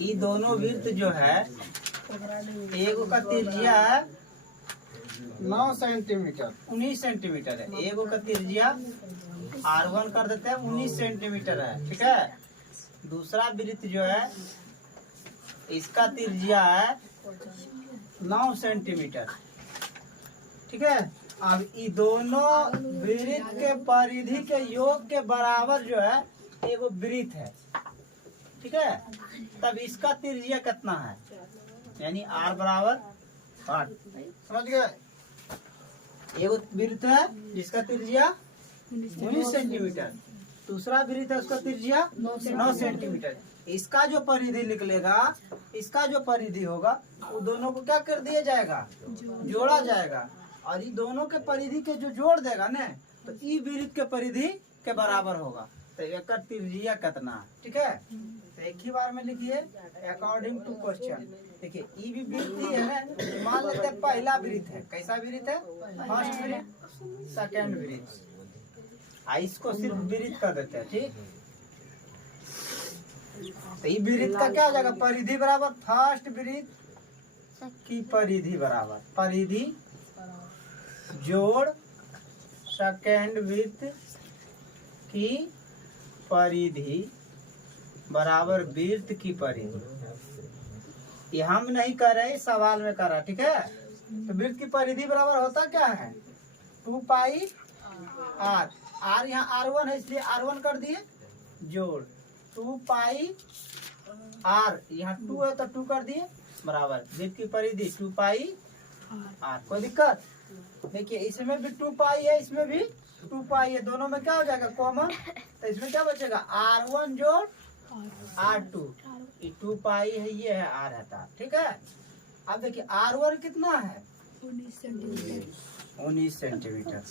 ये दोनों वृत्त जो है एगो का त्रिज्या है 9 सेंटीमीटर 19 सेंटीमीटर है। एगो का त्रिज्या R1 कर देते हैं 19 सेंटीमीटर है, ठीक है। दूसरा वृत्त जो है इसका त्रिज्या है 9 सेंटीमीटर, ठीक है। अब ये दोनों वृत्त के परिधि के योग के बराबर जो है एगो वृत्त है, ठीक है। तब इसका त्रिज्या कितना है, यानी R बराबर 8, समझ गए। एगो वृत्त है जिसका त्रिज्या 19 सेंटीमीटर, दूसरा वृत्त है उसका त्रिज्या 9 सेंटीमीटर। इसका जो परिधि निकलेगा, इसका जो परिधि होगा वो दोनों को क्या कर दिया जाएगा, जोड़ा जाएगा। और ये दोनों के परिधि के जो जोड़ देगा ना तो ई वृत्त के परिधि के बराबर होगा। तो एक त्रिज्या कितना, ठीक है। तो एक ही बार में लिखिए अकॉर्डिंग टू क्वेश्चन। देखिए ई भी वृत्त ही है, मान लेते हैं पहला वृत्त है। कैसा वृत्त है, फर्स्ट वृत्त, सेकंड वृत्त। इसको सिर्फ वृत्त कर देते हैं, ठीक। तो ये वृत्त का क्या हो जाएगा, परिधि बराबर फर्स्ट वृत्त की परिधि बराबर परिधि जोड़ सेकंड वृत्त की परिधि बराबर वृत्त की परिधि। ये हम नहीं कर रहे, सवाल में कर रहा, ठीक है। तो वृत्त की परिधि बराबर होता क्या है, 2 पाई R। R यहाँ R1 है इसलिए R1 कर दिए, जोड़ 2 पाई R, यहाँ 2 है तो 2 कर दिए, बराबर वृत्त की परिधि 2 पाई R। कोई दिक्कत देखिए, इसमें भी 2 पाई है, इसमें भी 2 पाई है, दोनों में क्या हो जाएगा कॉमन। तो इसमें क्या बचेगा, R1 जोड़ R2। ये 2 पाई है, ये है R हटा, ठीक है। अब देखिए R1 कितना है 19 सेंटीमीटर,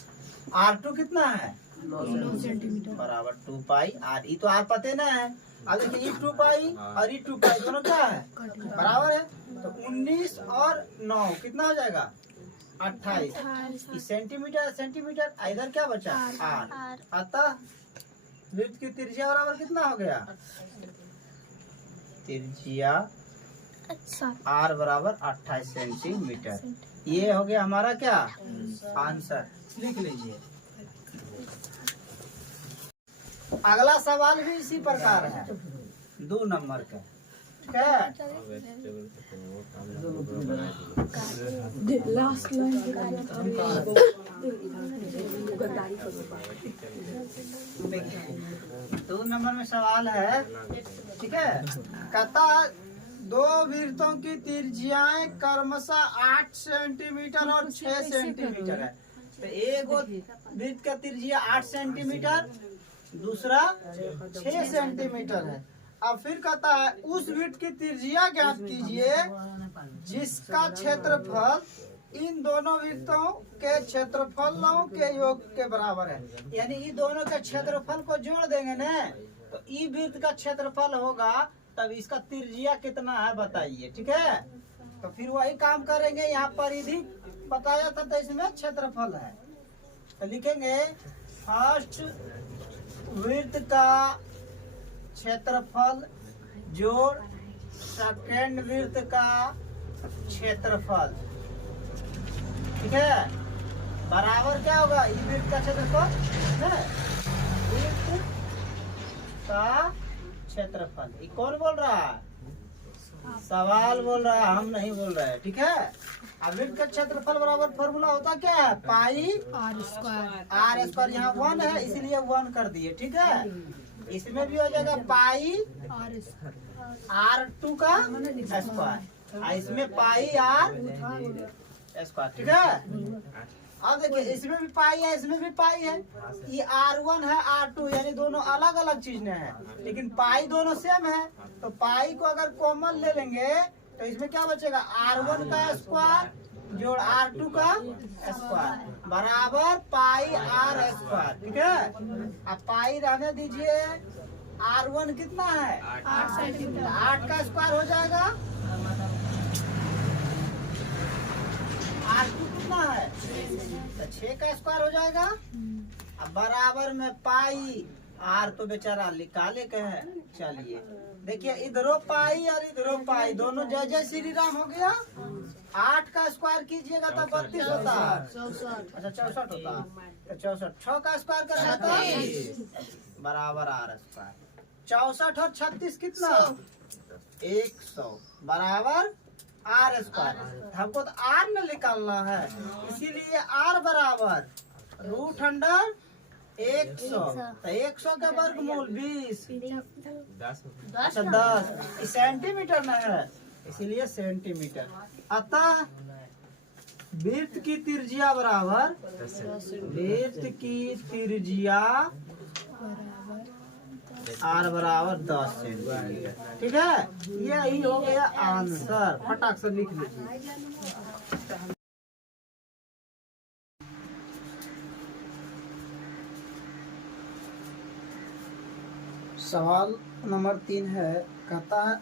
R2 कितना है 9 सेंटीमीटर, बराबर 2 पाई R। ये तो R पते ना है। अब देखिए ये 2 पाई और ये 2 पाई दोनों क्या है, बराबर है। तो 19 और 9 कितना हो जाएगा 28। सेंटीमीटर सेंटीमीटर, इधर क्या बचा R। अतः वृत्त की त्रिज्या बराबर कितना हो गया, त्रिज्या R बराबर 28 सेंटीमीटर। ये हो गया हमारा क्या आंसर, लिख लीजिए। अगला सवाल भी इसी प्रकार है, 2 नंबर का, ठीक है। देखिए 2 नंबर में सवाल है, ठीक है। कहता 2 वृत्तों की त्रिज्याएं क्रमशः 8 सेंटीमीटर और 6 सेंटीमीटर है। तो एक वृत्त का त्रिज्या 8 सेंटीमीटर, दूसरा 6 सेंटीमीटर है। अब फिर कहता है उस वृत्त की त्रिज्या ज्ञात कीजिए जिसका क्षेत्रफल इन दोनों वृत्तों के क्षेत्रफलों के योग के बराबर है। यानी ये दोनों के क्षेत्रफल को जोड़ देंगे ना तो ई वृत्त का क्षेत्रफल होगा, तब इसका त्रिज्या कितना है बताइए, ठीक है। तो फिर वही काम करेंगे, यहाँ परिधि बताया था तो इसमें क्षेत्रफल है। तो लिखेंगे फर्स्ट वृत्त का क्षेत्रफल जोड़ सेकंड वृत्त का क्षेत्रफल, ठीक है, बराबर क्या होगा, इस वृत्त का क्षेत्रफल है वृत्त का क्षेत्रफल। ये कौन बोल रहा है, सवाल बोल रहा है, हम नहीं बोल रहे हैं, ठीक है। अब वृत्त का क्षेत्रफल बराबर फॉर्मूला होता क्या है, पाई R स्क्वायर। यहाँ 1 है इसलिए 1 कर दिए, ठीक है। इसमें भी हो जाएगा पाई R2 का स्क्वायर, इसमें पाई R स्क्वायर, ठीक है। अब देखिए इसमें भी पाई है, इसमें भी पाई है। ये R1 है R2, यानी दोनों अलग अलग चीज ने है, लेकिन पाई दोनों सेम है। तो पाई को अगर कॉमन ले लेंगे तो इसमें क्या बचेगा, R1 का स्क्वायर जोड़ R2 का स्क्वायर बराबर पाई R स्क्वायर, ठीक है। अब पाई रहने दीजिए, R1 कितना है 8 सेंटीमीटर, 8 का स्क्वायर हो जाएगा, R2 कितना है तो 6 का स्क्वायर हो जाएगा। अब बराबर में पाई आर तो बेचारा निकाले के है। चलिए देखिए, इधरो पाई और इधरो पाई, दोनों जय जय श्री राम हो गया। 8 का स्क्वायर कीजिएगा तो 32 होता है। अच्छा 64 होता है, तो 64। 6 का स्क्वायर करना तो बराबर आर स्क्वायर। 64 और 36 कितना? 100 बराबर आर स्क्वायर। हमको तो आर न निकालना है, इसीलिए आर बराबर रूट अंडर 100। तो 100 का वर्गमूल 20। अच्छा 10 सेंटीमीटर में है, इसीलिए सेंटीमीटर। अतः वृत्त की त्रिज्या बराबर, वृत्त की त्रिज्या आर बराबर 10 सेंटीमीटर। ठीक है, यही हो गया आंसर। फटाक से लिख लीजिए। सवाल नंबर 3 है, कहता है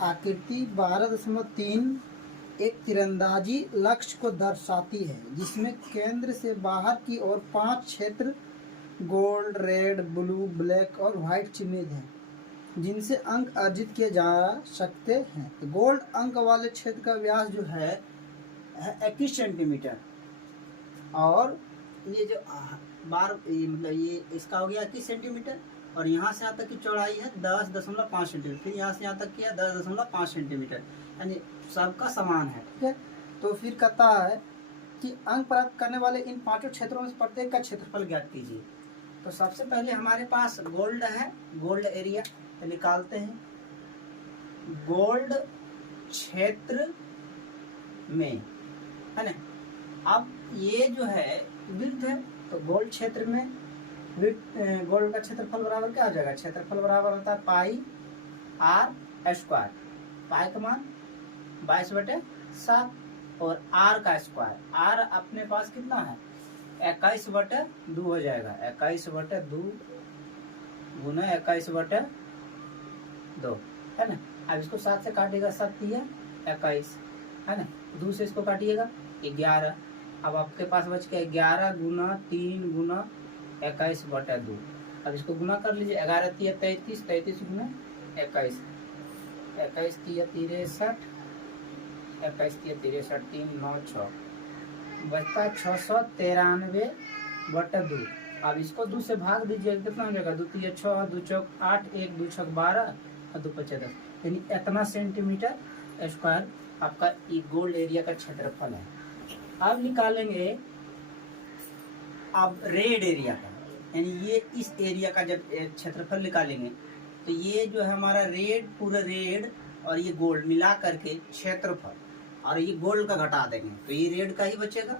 आकृति 12.3 एक तीरंदाजी लक्ष्य को दर्शाती है, जिसमें केंद्र से बाहर की ओर 5 क्षेत्र गोल्ड, रेड, ब्लू, ब्लैक और व्हाइट चिन्हित हैं, जिनसे अंक अर्जित किए जा सकते हैं। तो गोल्ड अंक वाले क्षेत्र का व्यास जो है 21 सेंटीमीटर, और ये जो मतलब ये इसका हो गया 21 सेंटीमीटर, और यहाँ से यहाँ तक की चौड़ाई है 10.5 सेंटीमीटर, फिर यहाँ से यहाँ तक की है 10.5 सेंटीमीटर, यानी सबका समान है। ठीक है, तो फिर कहता है कि अंक प्राप्त करने वाले इन 5 क्षेत्रों में से प्रत्येक का क्षेत्रफल ज्ञात कीजिए। तो सबसे पहले हमारे पास गोल्ड है, गोल्ड एरिया तो निकालते हैं। गोल्ड क्षेत्र में है ना, अब ये जो है वृत्त है, तो गोल्ड क्षेत्र में गोल्ड का क्षेत्रफल बराबर क्या हो जाएगा? क्षेत्रफल बराबर होता है पाई आर स्क्वायर। पाई का मान 22/7 और आर का स्क्वायर, आर अपने पास कितना है 21/2 हो जाएगा। 21/2 गुना 21/2 है ना। अब इसको 7 से काटिएगा, 7 दिया 21 है ना, 2 से इसको काटिएगा 11। अब आपके पास बच गया 11 गुना 3 गुना 21/2। अब इसको गुना कर लीजिए, 11 3 33, 33 गुना 21, 21 3 63, 21 3 63, 3 9 6 बचता 693/2। अब इसको 2 से भाग दीजिए, कितना हो जाएगा? 2 3 6, 2 चौक 8, 1 2 6 12 और 2 5 10, यानी इतना सेंटीमीटर स्क्वायर आपका ये गोल्ड एरिया का क्षेत्रफल है। अब निकालेंगे अब रेड एरिया का, यानी ये इस एरिया का जब क्षेत्रफल निकालेंगे तो ये जो है हमारा रेड, पूरा रेड और ये गोल्ड मिला करके क्षेत्रफल, और ये गोल्ड का घटा देंगे तो ये रेड का ही बचेगा,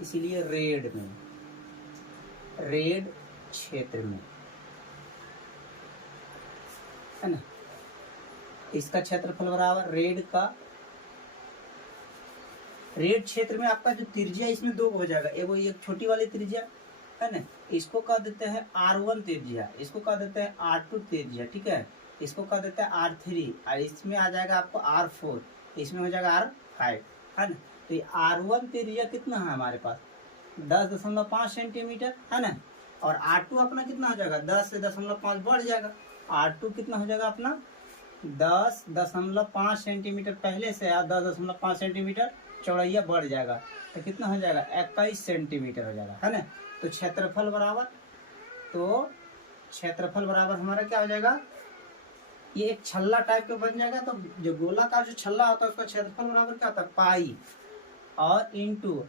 इसीलिए रेड में, रेड क्षेत्र में है ना, इसका क्षेत्रफल बराबर रेड का, रेड क्षेत्र में आपका जो त्रिज्या इसमें 2 हो जाएगा, एगो एक छोटी वाली त्रिज्या है ना, इसको कह देते हैं R1 त्रिज्या, इसको कह देते हैं R2 त्रिज्या। ठीक है, इसको कह देते हैं R3, और इसमें आ जाएगा आपको R4, इसमें हो जाएगा R5 है ना। तो ये R1 त्रिज्या कितना है हमारे पास 10.5 सेंटीमीटर है ना, और R2 अपना कितना हो जाएगा 10 से 10.5 बढ़ जाएगा, R2 कितना हो जाएगा अपना 10.5 सेंटीमीटर पहले से, 10.5 सेंटीमीटर चौड़ैया बढ़ जाएगा, तो कितना हो जाएगा 21 सेंटीमीटर हो जाएगा है ना। तो क्षेत्रफल बराबर हमारा क्या हो जाएगा, ये एक छल्ला टाइप का बन जाएगा। तो जो गोलाकार जो छल्ला होता है उसका क्षेत्रफल बराबर क्या होता है पाई और इंटू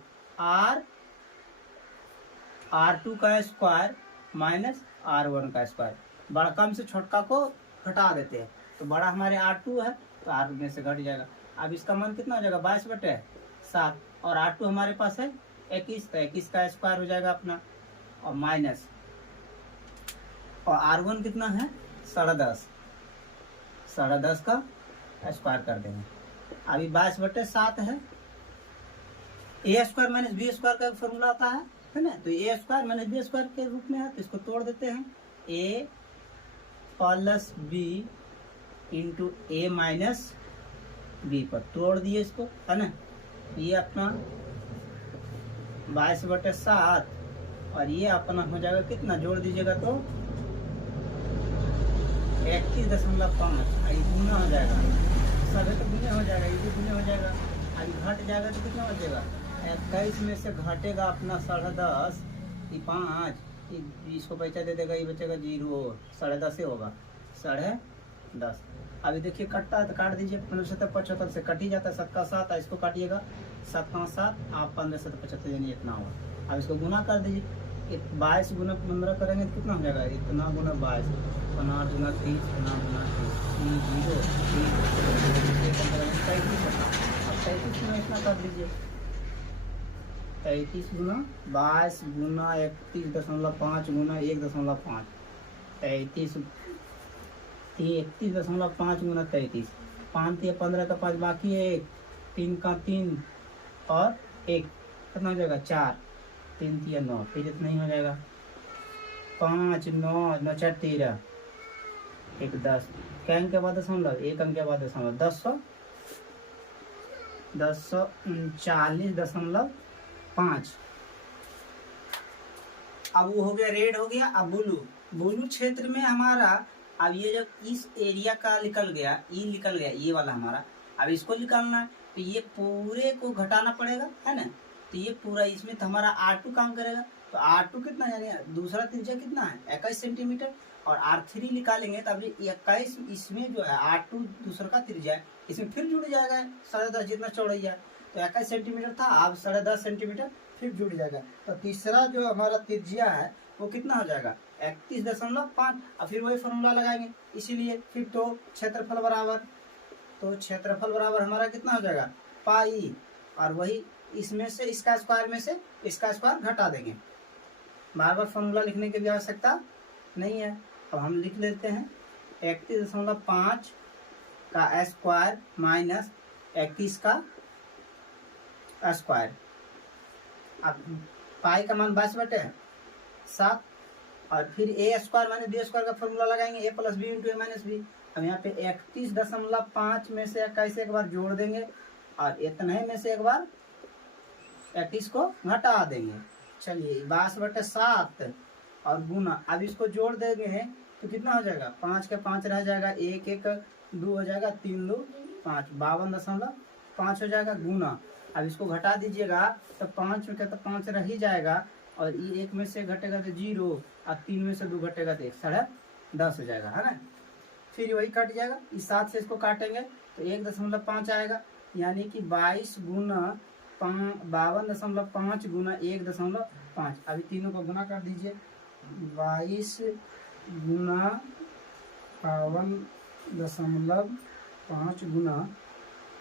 R2 का स्क्वायर माइनस R1 का स्क्वायर। बड़ा कम से छोटका को घटा देते हैं, तो बड़ा हमारे R2 है तो R में से घट जाएगा। अब इसका मान कितना हो जाएगा 22/7, और R2 हमारे पास है 21, तो 21 का स्क्वायर हो जाएगा अपना, और माइनस, और R1 कितना है 10.5, 10.5 का स्क्वायर कर देंगे। अभी 22/7 है, ए स्क्वायर माइनस बी स्क्वायर का फॉर्मूला आता है ना, तो ए स्क्वायर माइनस बी स्क्वायर के रूप में है, तो इसको तोड़ देते हैं, ए प्लस बी इंटू ए माइनस बी पर तोड़ दिए इसको है ना। ये अपना 22/7 और ये अपना हो जाएगा कितना, जोड़ दीजिएगा तो 31.5, ये गुना हो जाएगा, सभी तो गुने हो जाएगा, ये भी गुने हो जाएगा, अभी घट जाएगा तो कितना बचेगा, 21 में से घटेगा अपना 10.5, ये 5, इसको पैसा दे देगा, ये बचेगा 0, 10.5 होगा, 10.5। अभी देखिए कटता है तो काट दीजिए, 1575 से कट ही जाता है, 7 का 7, इसको काटिएगा 7 5 7, आप 1575 यानी इतना होगा। अब इसको गुना कर दीजिए, 22 गुना 15 करेंगे तो कितना हो जाएगा, इतना गुना 22, 15 गुना 30, 15 गुना 30, 33 गुना इतना कर दीजिए, 33 गुना 22 गुना 31.5 गुना 1.5, 31.5 गुना 33, 5 या 15 का 5 बाकी है, 3 का 3 और 1 कितना हो जाएगा 4, 3 या 9, फिर इतना ही हो जाएगा, 5 9 9 4 13, 1 10, क्या अंक के बाद दशमलव, 1 अंक के बाद दशमलव, 1039.5। अब वो हो गया रेड हो गया। अब ब्लू क्षेत्र में हमारा, अब ये जब इस एरिया का निकल गया, ये निकल गया, ये वाला हमारा, अब इसको निकालना है तो ये पूरे को घटाना पड़ेगा, है ना, तो ये पूरा इसमें तो हमारा R2 काम करेगा, तो R2 कितना, यानी दूसरा त्रिज्या कितना है 21 सेंटीमीटर, और R3 निकालेंगे तब 21, इसमें जो है R2 दूसरा का त्रिज्या है, इसमें फिर जुड़ जाएगा 10.5 जितना चौड़ैया, तो 21 सेंटीमीटर था, अब 10.5 सेंटीमीटर फिर जुड़ जाएगा, तो तीसरा जो हमारा त्रिज्या है वो कितना हो जाएगा 31.5, और फिर वही फॉर्मूला लगाएंगे, इसीलिए फिर तो क्षेत्रफल बराबर, तो क्षेत्रफल बराबर हमारा कितना हो जाएगा पाई, और वही इसमें से इसका स्क्वायर में से इसका स्क्वायर घटा देंगे, बार बार फॉर्मूला लिखने की भी आवश्यकता नहीं है। अब हम लिख लेते हैं 31.5 का स्क्वायर माइनस 21 का स्क्वायर, अब पाई का मान 22/7, और फिर ए स्क्वायर माइनस बी स्क्वायर का फॉर्मूला लगाएंगे, ए प्लस बी इंटू ए माइनस बी। अब यहाँ पे 31.5 में से 21 एक बार जोड़ देंगे, और इतने में से एक बार 21 को घटा देंगे। चलिए 22/7 और गुना, अब इसको जोड़ देंगे तो कितना हो जाएगा, 5 का 5 रह जाएगा, 1 1 2 हो जाएगा, 3 2 5, 52.5 हो जाएगा, गुना, अब इसको घटा दीजिएगा तो 5 में का तो 5 रह ही जाएगा, और ये 1 में से घटेगा तो 0, और 3 में से 2 घटेगा तो 10.5 हो जाएगा, है ना, फिर वही कट जाएगा, इस 7 से इसको काटेंगे तो 1.5 आएगा, यानी कि 22 गुना 52.5 गुना 1.5, अभी तीनों को गुना कर दीजिए, 22 गुना 52.5 गुना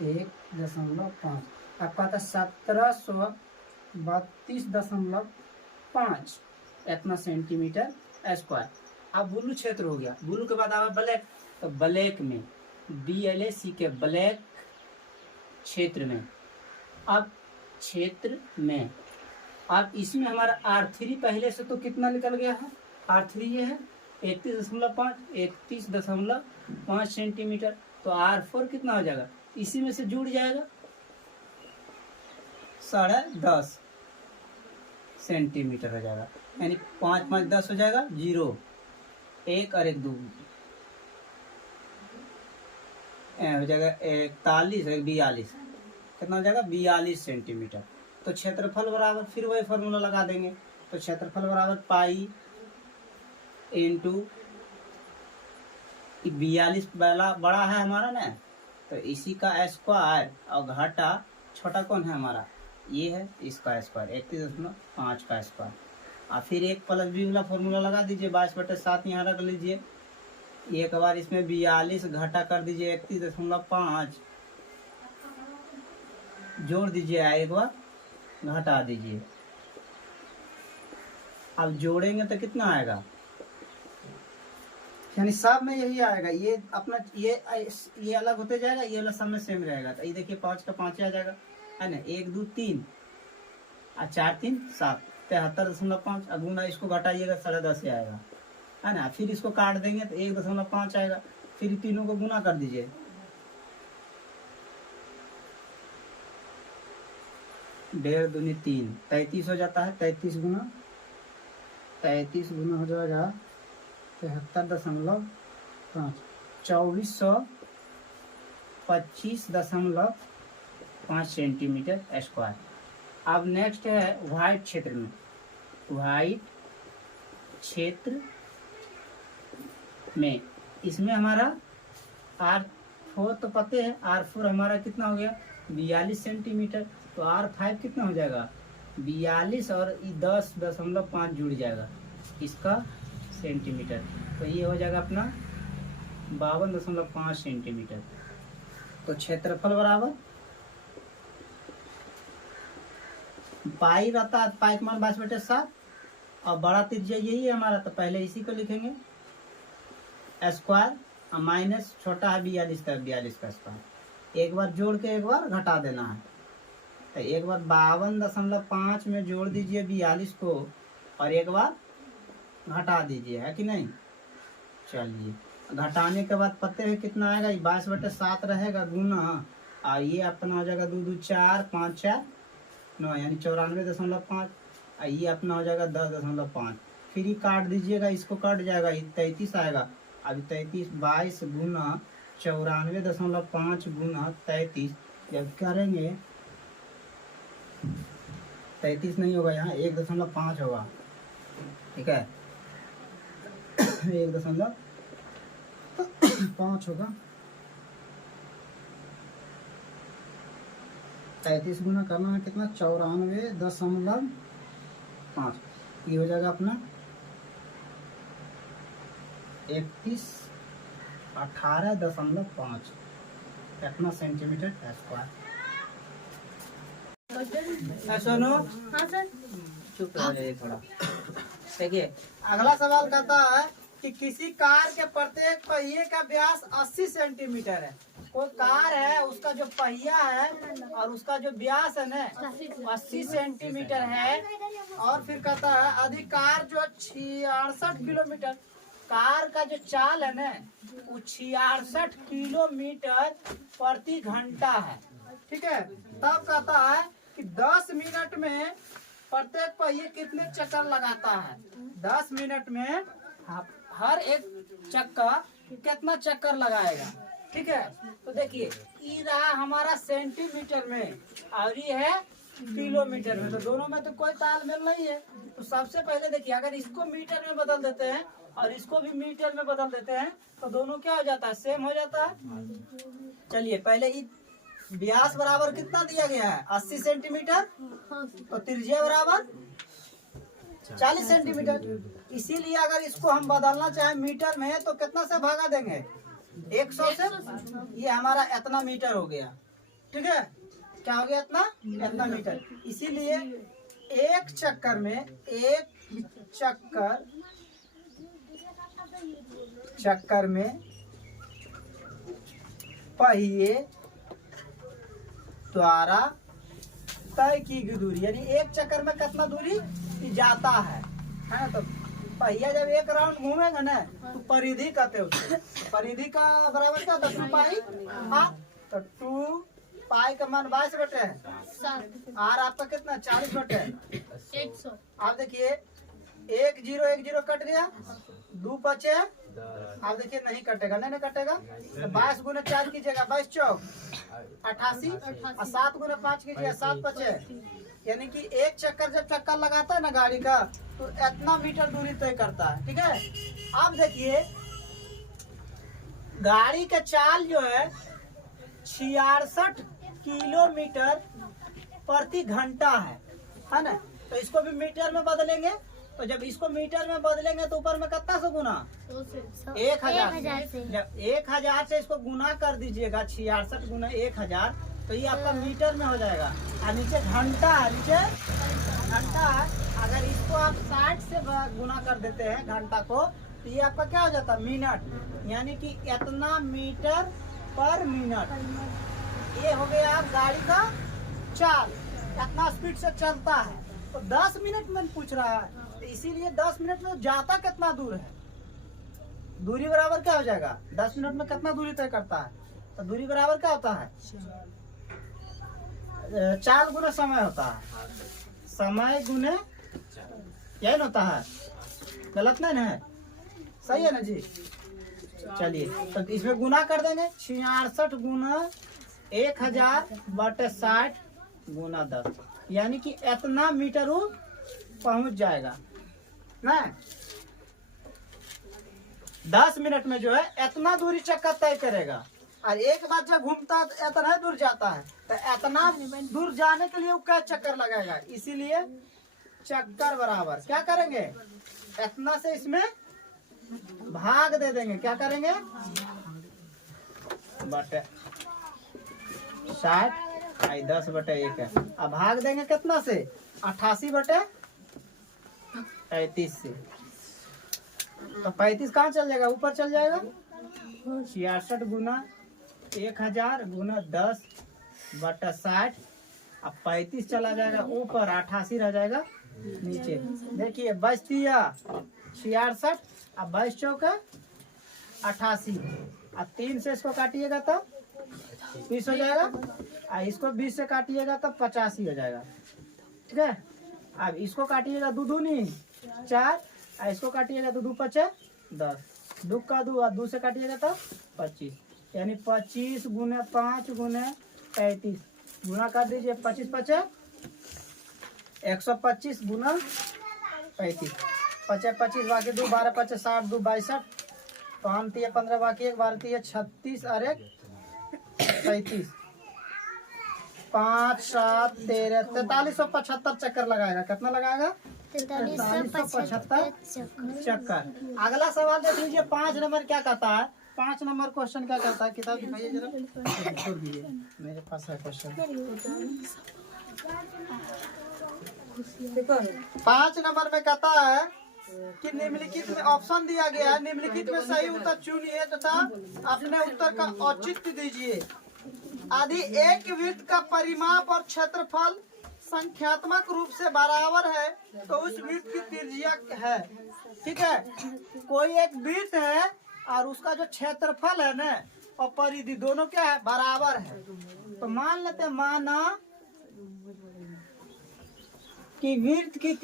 1.5, आपका था 1732.5 इतना सेंटीमीटर स्क्वायर। अब ब्लू क्षेत्र हो गया, ब्लू के बाद आवा ब्लैक, तो ब्लैक में BLAC के ब्लैक क्षेत्र में, अब क्षेत्र में, अब इसमें हमारा R3 पहले से तो कितना निकल गया है, R3 ये है 31.5 सेंटीमीटर, तो R4 कितना हो जाएगा, इसी में से जुड़ जाएगा 10.5 सेंटीमीटर हो जाएगा, यानी 5 5 10 हो जाएगा, 0 1 और 1 2 हो जाएगा 41 और 42, कितना हो जाएगा 42 सेंटीमीटर। तो क्षेत्रफल बराबर फिर वही फॉर्मूला लगा देंगे, तो क्षेत्रफल बराबर पाई इंटू 42 बड़ा है हमारा ना, तो इसी का स्क्वायर, और घाटा छोटा कौन है हमारा, ये है, इसका स्क्वायर 31.5 का स्क्वायर, और फिर 1 प्लस बी वाला फॉर्मूला लगा दीजिए, 22/7 यहाँ रख लीजिए, एक बार इसमें 42 घटा कर दीजिए 31.5, जोड़ दीजिए, एक बार घटा दीजिए, अब जोड़ेंगे तो कितना आएगा, यानी सब में यही आएगा, ये अपना ये अलग होते जाएगा, ये वाला सब में सेम रहेगा, तो ये देखिए 5 का 5 आ जाएगा, है ना, 1 2 3 और 4 3 7, 73.5, अब गुना इसको घटाइएगा 10.5 से आएगा, है ना, फिर इसको काट देंगे तो 1.5 आएगा, फिर तीनों को गुना कर दीजिए, 1.5 दूनी 3, 33 हो जाता है, 33 गुना 33 गुना हो जाएगा 73.5, 2425.5 सेंटीमीटर स्क्वायर। अब नेक्स्ट है वाइट क्षेत्र में। वाइट क्षेत्र में इसमें हमारा R4 तो पते है, R4 हमारा कितना हो गया 42 सेंटीमीटर। तो R5 कितना हो जाएगा 42 और 10.5 जुड़ जाएगा इसका सेंटीमीटर। तो ये हो जाएगा अपना 52.5 सेंटीमीटर। तो क्षेत्रफल बराबर पाई रहता है, पाई का मान 22/7 और बड़ा त्रिज्या यही है हमारा, तो पहले इसी को लिखेंगे स्क्वायर माइनस छोटा है 42 तक 42 का स्क्वायर। एक बार जोड़ के एक बार घटा देना है। तो एक बार 52.5 में जोड़ दीजिए 42 को और एक बार घटा दीजिए, है कि नहीं। चलिए घटाने के बाद पते हैं कितना आएगा 22/7 रहेगा गुना, और ये अपना हो जाएगा 2 2 4 5 4 9 यानी 94.5, और ये अपना हो जाएगा 10.5। फिर ही काट दीजिएगा, इसको कट जाएगा 33 आएगा। अभी 33 22 गुना 94.5 गुना 33 जब करेंगे 33 नहीं होगा, यहाँ 1.5 होगा, ठीक है 1.5 होगा। 33 गुना करना है कितना 94.5, ये हो जाएगा अपना 18.5 कितना सेंटीमीटर स्क्वायर। सुनो हाँ सर। चुप रहो जाइए थोड़ा। देखिए अगला सवाल कहता है कि किसी कार के प्रत्येक पहिए का व्यास 80 सेंटीमीटर है। कोई कार है, उसका जो पहिया है और उसका जो व्यास है ना 80 सेंटीमीटर है। और फिर कहता है अधिकार जो 66 किलोमीटर, कार का जो चाल है ना वो 66 किलोमीटर प्रति घंटा है, ठीक है। तब कहता है कि 10 मिनट में प्रत्येक पहिए कितने चक्कर लगाता है। 10 मिनट में हर एक चक्कर कितना चक्कर लगाएगा, ठीक है। तो देखिए ये रहा हमारा सेंटीमीटर में और ये है किलोमीटर में, तो दोनों में तो कोई तालमेल नहीं है। तो सबसे पहले देखिए अगर इसको मीटर में बदल देते हैं और इसको भी मीटर में बदल देते हैं तो दोनों क्या हो जाता है सेम हो जाता है। चलिए पहले व्यास बराबर कितना दिया गया है 80 सेंटीमीटर, तो त्रिज्या बराबर 40 सेंटीमीटर। इसीलिए अगर इसको हम बदलना चाहें मीटर में तो कितना से भागा देंगे 100 से। ये हमारा इतना मीटर हो गया, ठीक है। क्या हो गया इतना मीटर। इसीलिए एक चक्कर में पहिए द्वारा तय की गई दूरी, यानी एक चक्कर में कितना दूरी जाता है ना। तो पहिया जब एक राउंड घूमेगा ना तो परिधि कहते हैं उसको। परिधि का बराबर क्या होता है 2 पाई। हाँ तो 2 पाई का मान 22 बटे है, आर आपका कितना 40 बटे है 100। आप देखिए 1 0 1 0 कट गया, 2 बचे। आप देखिए नहीं कटेगा, नहीं कटेगा। तो 22 गुना 4 कीजिएगा 22 चौक 88 और 7 गुना 5 कीजिएगा 7 बचे। यानी कि एक चक्कर जब चक्कर लगाता है ना गाड़ी का तो इतना मीटर दूरी तय करता है, ठीक है। अब देखिए गाड़ी का चाल जो है 66 किलोमीटर प्रति घंटा है ना। तो इसको भी मीटर में बदलेंगे, तो जब इसको मीटर में बदलेंगे तो ऊपर में कितना से गुना 1000 से। जब 1000 से इसको गुना कर दीजिएगा 66 गुना 1000 तो ये आपका मीटर में हो जाएगा। और नीचे घंटा है, नीचे घंटा है। अगर इसको आप 60 से गुना कर देते हैं घंटा को तो ये आपका क्या हो जाता है मिनट, यानी कि इतना मीटर पर मिनट। ये हो गया आप गाड़ी का चाल, इतना स्पीड से चलता है। तो 10 मिनट में पूछ रहा है, तो इसीलिए 10 मिनट में जाता कितना दूर है। दूरी बराबर क्या हो जाएगा 10 मिनट में कितना दूरी तय करता है। तो दूरी बराबर क्या होता है चाल गुना समय होता है। समय गुने यही होता है गलत नहीं ना है, सही है ना जी। चलिए तो इसमें गुना कर देंगे, 66 गुना 1000/60 गुना 10, यानी कि इतना मीटर वो पहुंच जाएगा ना। 10 मिनट में जो है इतना दूरी चक्कर तय करेगा, और एक बार जब घूमता है इतना दूर जाता है, तो इतना दूर जाने के लिए वो क्या चक्कर लगाएगा, इसीलिए चक्कर बराबर क्या करेंगे, इतना से इसमें भाग दे देंगे, क्या करेंगे, बटे 60, 10/1 है। अब भाग देंगे कितना से, 88/35 से, तो 35 कहाँ चल जाएगा, ऊपर चल जाएगा। 66 गुना 1000 गुना 10/60, अब 35 चला जाएगा ऊपर, 88 रह जाएगा नीचे। देखिए बचती है 66, अब 22 चौका 88, अब 3 से इसको काटिएगा तो 20 हो जाएगा, और इसको 20 से काटिएगा तो 85 हो जाएगा, ठीक है। अब इसको काटिएगा 2 दूनी 4, और इसको काटिएगा तो 2 पचे 10, 2 का 2, और 2 से काटिएगा तो 25, यानी 25 गुना 5 गुना 35 गुना कर दीजिए, 25 पचे 125 गुना 35, 25 बाकी 2, 12 पचे 60, 2 62, 5 3 15 बाकी 1 12 3 36 और 1 37, 5 7 13 4375 चक्कर लगाएगा। कितना लगाएगा, 4375 चक्कर। अगला सवाल देख लीजिए, 5 नंबर क्या कहता है, 5 नंबर क्वेश्चन क्या कहता है, किताब दिखाइए जरा, छोड़ दीजिए मेरे पास है क्वेश्चन। 5 नंबर में कहता है कि निम्नलिखित में ऑप्शन दिया गया है, निम्नलिखित में सही उत्तर चुनिए तथा अपने उत्तर का औचित्य दीजिए। यदि एक वृत्त का परिमाप और क्षेत्रफल संख्यात्मक रूप से बराबर है तो उस वृत्त की त्रिज्या है, ठीक है। कोई एक वृत्त है और उसका जो क्षेत्रफल है ना और परिधि दोनों क्या है, बराबर है। तो मान लेते हैं, माना कि वृत्त की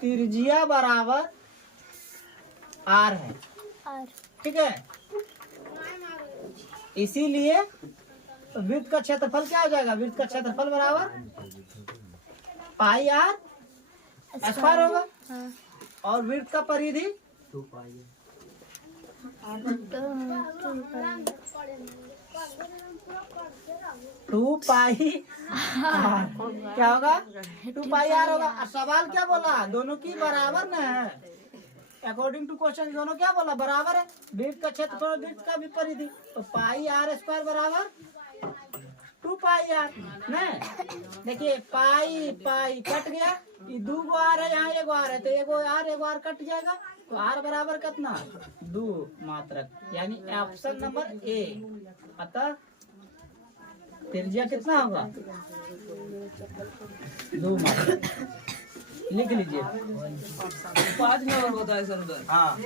त्रिज्या बराबर r है, ठीक है। इसीलिए वृत्त का क्षेत्रफल क्या हो जाएगा, वृत्त का क्षेत्रफल बराबर πr² होगा, और वृत्त का परिधि 2πr क्या होगा, 2πr होगा। और सवाल क्या बोला, दोनों की बराबर न है, अकॉर्डिंग टू क्वेश्चन दोनों क्या बोला, बराबर है। वृत्त का क्षेत्रफल वृत्त का भी परिधि, तो πr² बराबर 2πr न। देखिए पाई कट गया, ये 2 गो आर है, यहाँ 1 आर है, तो 1 आर कट जाएगा, तो आर बराबर कितना, 2 मात्रक, यानी ऑप्शन नंबर ए। अतः त्रिज्या कितना होगा, 2 मात्रक। लिख लीजिए 5 नंबर बताए सर। हाँ।